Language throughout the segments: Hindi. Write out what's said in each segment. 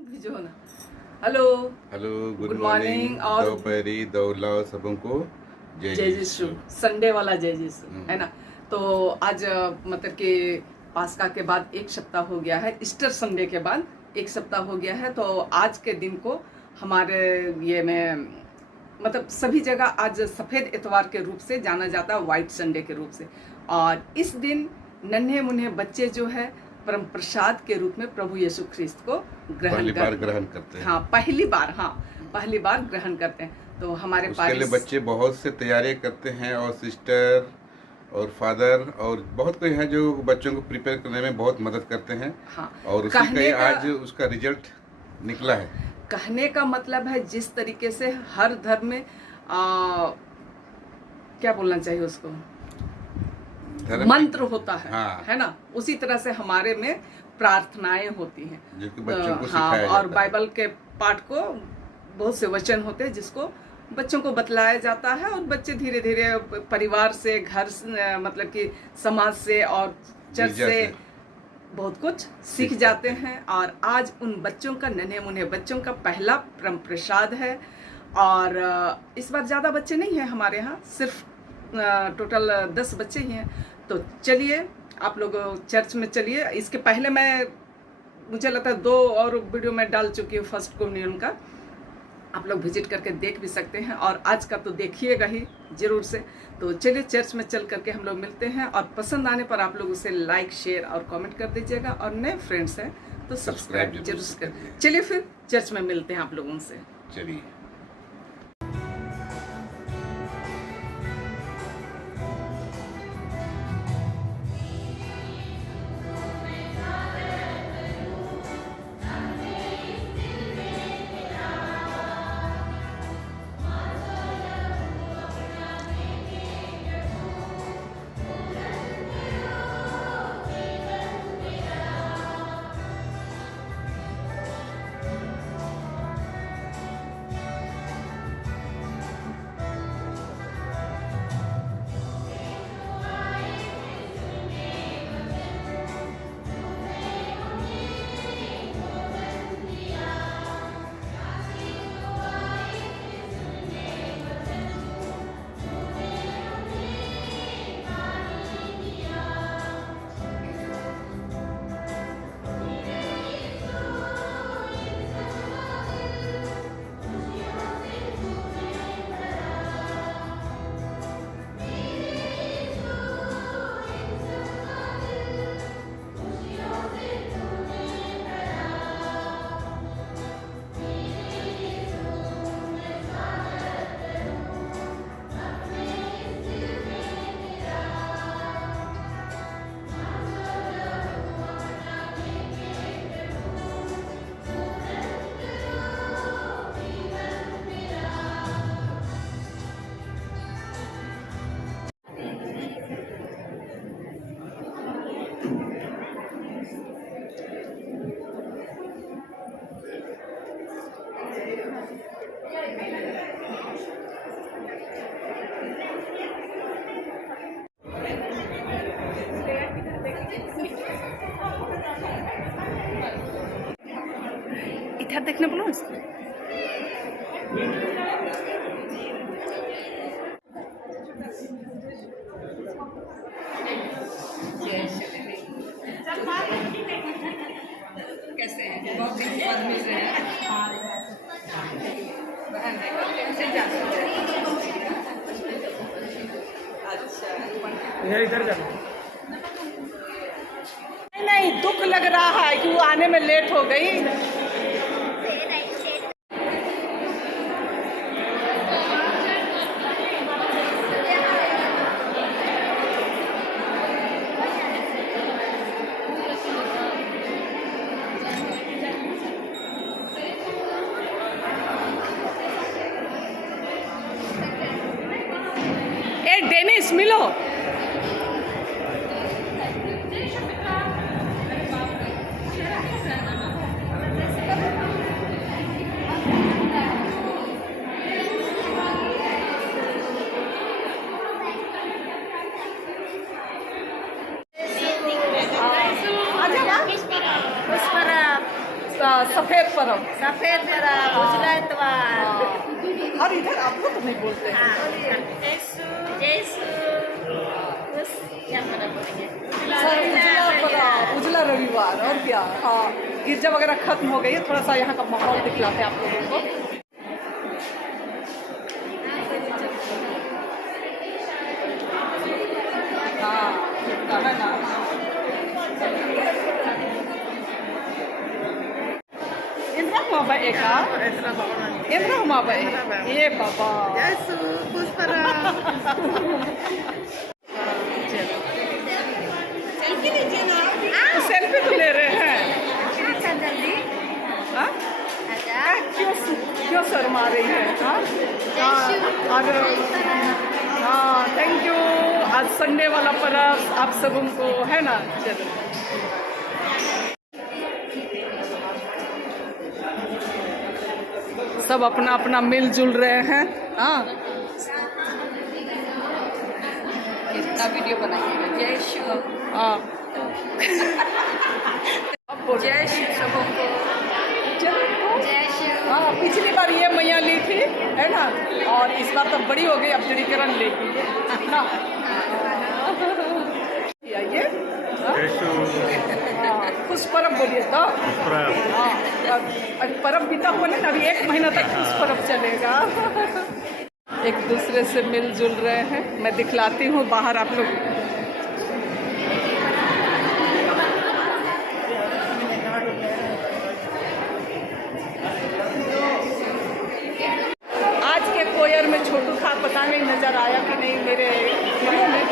भिजो ना। Hello hello, good good morning morning और दोपहरी दौला सबको जय जय यीशु। संडे वाला जय यीशु है ना। तो आज मतलब कि पास्का के बाद एक सप्ताह हो गया है, ईस्टर संडे के बाद एक सप्ताह हो गया है। तो आज के दिन को हमारे ये में मतलब सभी जगह आज सफ़ेद इतवार के रूप से जाना जाता है, वाइट संडे के रूप से। और इस दिन नन्हे मुन्ने बच्चे जो है परम प्रसाद के रूप में प्रभु यीशु ख्रिस्त को पहली बार ग्रहण करते हैं। हाँ, पहली बार ग्रहण करते हैं। तो हमारे उसके लिए बच्चे बहुत से तैयारियां करते हैं और सिस्टर और फादर और बहुत कोई है जो बच्चों को प्रिपेयर करने में बहुत मदद करते हैं। हाँ, और उसी का आज उसका रिजल्ट निकला है। कहने का मतलब है जिस तरीके से हर धर्म में क्या बोलना चाहिए उसको, मंत्र होता है। हाँ। है ना, उसी तरह से हमारे में प्रार्थनाएं होती हैं जो कि बच्चों को हाँ, सिखाया और जाता है। बाइबल के पाठ को बहुत से वचन होते हैं जिसको बच्चों को बतलाया जाता है और बच्चे धीरे धीरे परिवार से, घर से, मतलब कि समाज से और चर्च से बहुत कुछ सीख जाते हैं। और आज उन बच्चों का, नन्हे मुन्ने बच्चों का पहला परम प्रसाद है। और इस बार ज़्यादा बच्चे नहीं हैं हमारे यहाँ, सिर्फ टोटल 10 बच्चे ही हैं। तो चलिए आप लोग चर्च में चलिए। इसके पहले मुझे लगता है 2 और वीडियो में डाल चुकी हूँ फर्स्ट कम्युनियन का, आप लोग विजिट करके देख भी सकते हैं। और आज का तो देखिएगा ही जरूर से। तो चलिए चर्च में चल करके हम लोग मिलते हैं, और पसंद आने पर आप लोग उसे लाइक, शेयर और कमेंट कर दीजिएगा। और नए फ्रेंड्स हैं तो सब्सक्राइब जरूर कर। चलिए फिर चर्च में मिलते हैं आप लोगों से। चलिए। इधर देखने बोलो ना। कैसे हैं? बहुत दिन बाद मिल रहे हैं। बहन कैसे जाते हैं? अच्छा, इधर जा। नहीं, दुख लग रहा है कि वो आने में लेट हो गई। ए डेनिस मिलो। सफेद परब। सफेद परब, उजला इतवार। और इधर आप लोग तो नहीं बोलते हैं। क्या परब बोलेंगे? उजला परब, उजला रविवार। और क्या, हाँ, गिरजा वगैरह खत्म हो गई है। थोड़ा सा यहाँ का माहौल दिखलाते हैं आप लोगों को। हाँ, है ना। इंद्रा माबा एका, इंद्रा माबा ये बाबा। सेल्फी तो ले रहे हैं। हाँ? क्यों शर्मा रही है? हाँ, हाँ, थैंक यू। आज संडे वाला परब आप सबों को है ना। चलो, सब अपना अपना मिलजुल रहे हैं। हाँ, कितना वीडियो बनाइएगा। जय शिव। हाँ, जय शिव सबों को। जय शिव। हाँ, पिछली बार ये मैया ली थी है ना, और इस बार तो बड़ी हो गई, अब दृढ़ीकरण लेगी ना। ये खुश परब बोलिए तो। हाँ, परब बीता हुआ नहीं, अभी 1 महीना तक खुश परब चलेगा। एक दूसरे से मिलजुल रहे हैं। मैं दिखलाती हूँ बाहर आप लोग। आज के कोयर में छोटू खा पता नहीं नजर आया कि नहीं मेरे वीडियो में।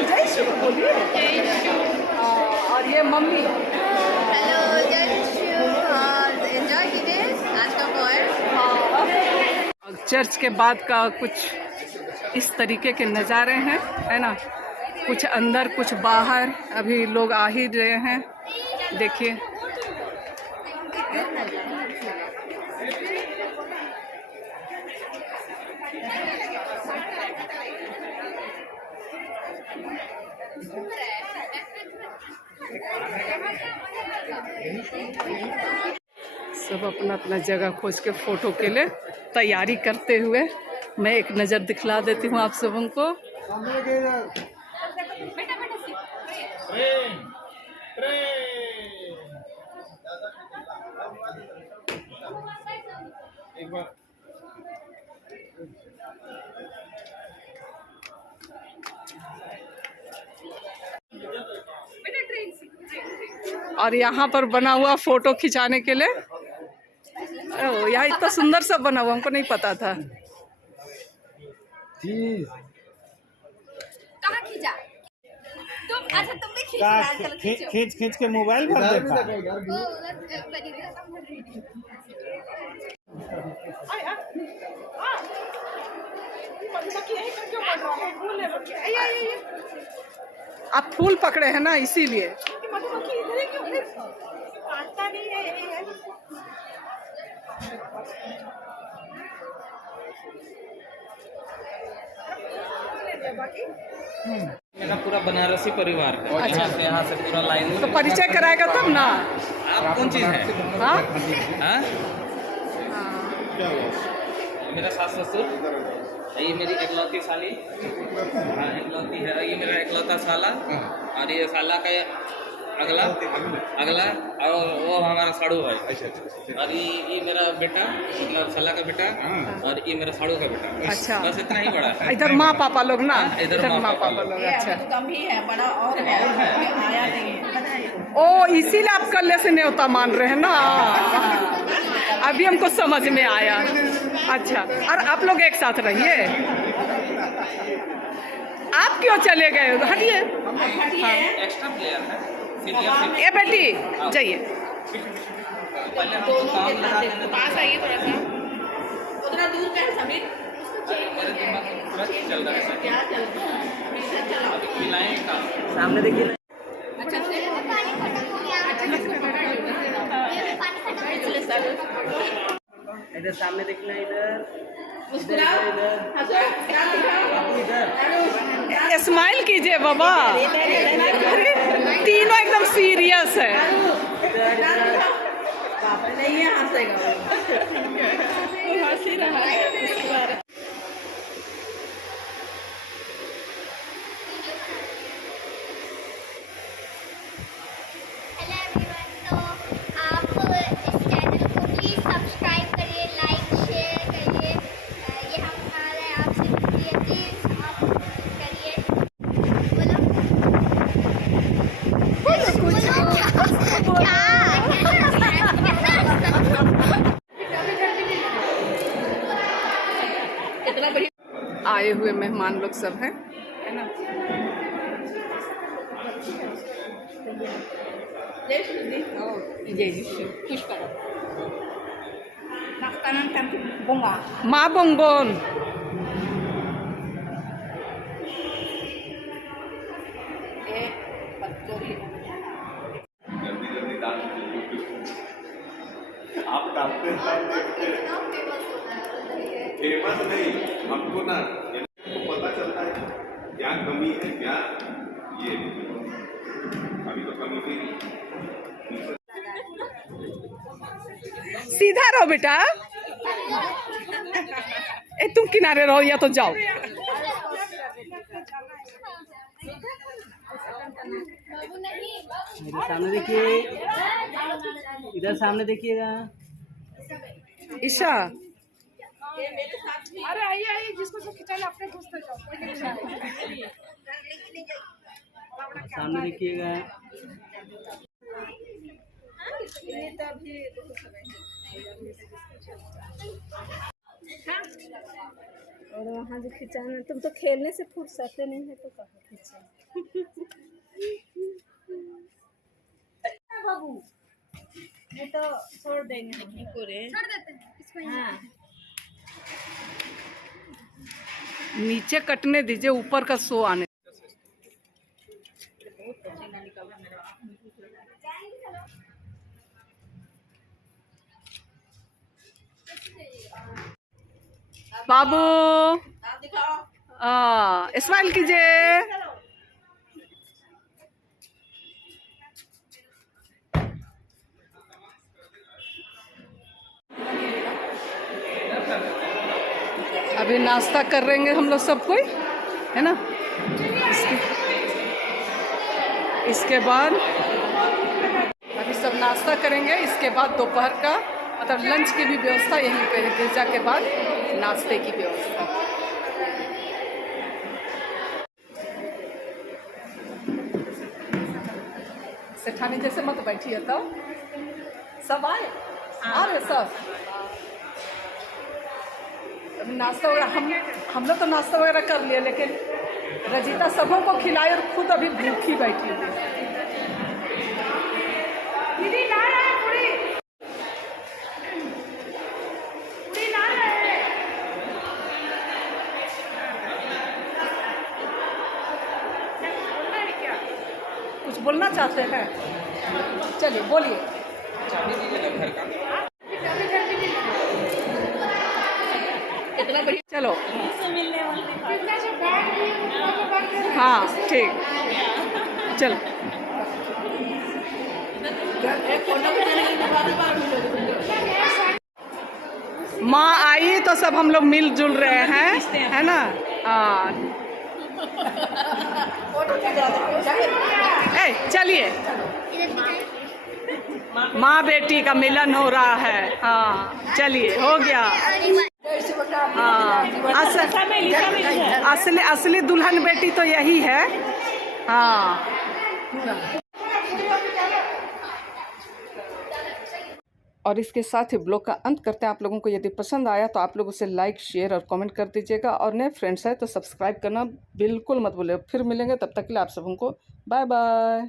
जय शिव बोलिए। और ये मम्मी। हेलो, जय शिव। एंजॉय कीजिए आज का कोयर। चर्च के बाद का कुछ इस तरीके के नज़ारे हैं, है ना। कुछ अंदर कुछ बाहर, अभी लोग आ ही रहे हैं। देखिए, सब अपना अपना जगह खोज के फोटो के लिए तैयारी करते हुए मैं एक नज़र दिखला देती हूँ आप सबों को। और यहाँ पर बना हुआ फोटो खिंचाने के लिए, यहाँ इतना सुंदर सा बना हुआ, हमको नहीं पता था। कहाँ खींचा? तुम अच्छा तुम भी खींच खींच खींच के मोबाइल भर देखा। आप फूल पकड़े हैं ना, इसीलिए। मेरा पूरा बनारसी परिवार है। अच्छा। यहाँ से पूरा लाइन। तो परिचय कराएगा तब ना। आप कौन चीज है? हाँ? हाँ? मेरा सास ससुर, ये मेरी इकलौती साली। हाँ, इकलौती है। ये मेरा इकलौता साला, और ये साला का अगला और वो हमारा साड़ू है। और ये मेरा बेटा, मतलब साला का बेटा, और ये मेरा साड़ू का बेटा। अच्छा, बस इतना ही बड़ा है। इधर माँ पापा लोग ना। इधर माँ पापा लोग। अच्छा, कम ही है, बड़ा और है, आया नहीं है। ओ, इसीलिए आप कल्ले से न्योता मान रहे हैं ना। अभी हमको समझ में आया। अच्छा, और आप लोग एक साथ रहिए। आप क्यों चले गए? हटिए। एक्स्ट्रा प्लेयर है। ए बेटी, जाइए। पहले हमको काम लगा देने दो। पास आइए थोड़ा सा। उतना दूर का है समीर। मेरे दिमाग में पूरा चल रहा है। क्या चल रहा है? अभी खिलाएं का सामने देखिए। अच्छा से पानी खत्म हो गया। इधर सामने देखना, इधर स्माइल कीजिए बाबा। अरे तीनों एकदम सीरियस है। नहीं है, हंसेगा हंसी रहा है। आए हुए मेहमान लोग सब हैं, है ना। माँ बोंगबोन। आप डालते फेमस नहीं, हमको ना पता चलता है क्या कमी है, क्या ये अभी तो कमी थी। सीधा रहो बेटा। ए तुम किनारे रहो या तो जाओ। मेरे सामने देखिए, इधर सामने देखिएगा। ईशा अरे आइए आइए, जिसको सब खिंचाना अपने घुसते जाओ, कोई नहीं खिंचाए। सामने देखिएगा। और वहाँ जो खिंचाना, तुम तो खेलने से फुर्सत नहीं है तो कहाँ खिंचा। बाबू ये तो छोड़ देंगे हम, छोड़ देते हैं इसको। हाँ नीचे कटने दीजिए, ऊपर का शो आने। बाबू स्माइल कीजिए। अभी नाश्ता कर रहे हैं हम लोग सब कोई, है ना। इसके बाद अभी सब नाश्ता करेंगे। इसके बाद दोपहर का मतलब लंच की भी व्यवस्था यहीं पे है। गिरजा के बाद नाश्ते की व्यवस्था। सेठानी जैसे मत बैठिए, तो सब आए आ रहे सब। अभी नाश्ता वगैरह हम लोग तो नाश्ता वगैरह कर लिए, लेकिन रजीता सबों को खिलाई और खुद अभी भूखी बैठी हुई। दीदी ला रहा है पूरी, पूरी ला रहा है। क्या कुछ बोलना चाहते हैं? चलिए बोलिए। चलो हाँ ठीक, चलो। माँ आई तो सब हम लोग मिलजुल रहे हैं, है ना। हाँ चलिए, माँ बेटी का मिलन हो रहा है। हाँ चलिए, हो गया। हाँ असली दुल्हन बेटी तो यही है। हाँ और इसके साथ ही ब्लॉग का अंत करते हैं। आप लोगों को यदि पसंद आया तो आप लोग उसे लाइक, शेयर और कमेंट कर दीजिएगा। और नए फ्रेंड्स हैं तो सब्सक्राइब करना बिल्कुल मत भूलिए। फिर मिलेंगे, तब तक के लिए आप सबको बाय बाय।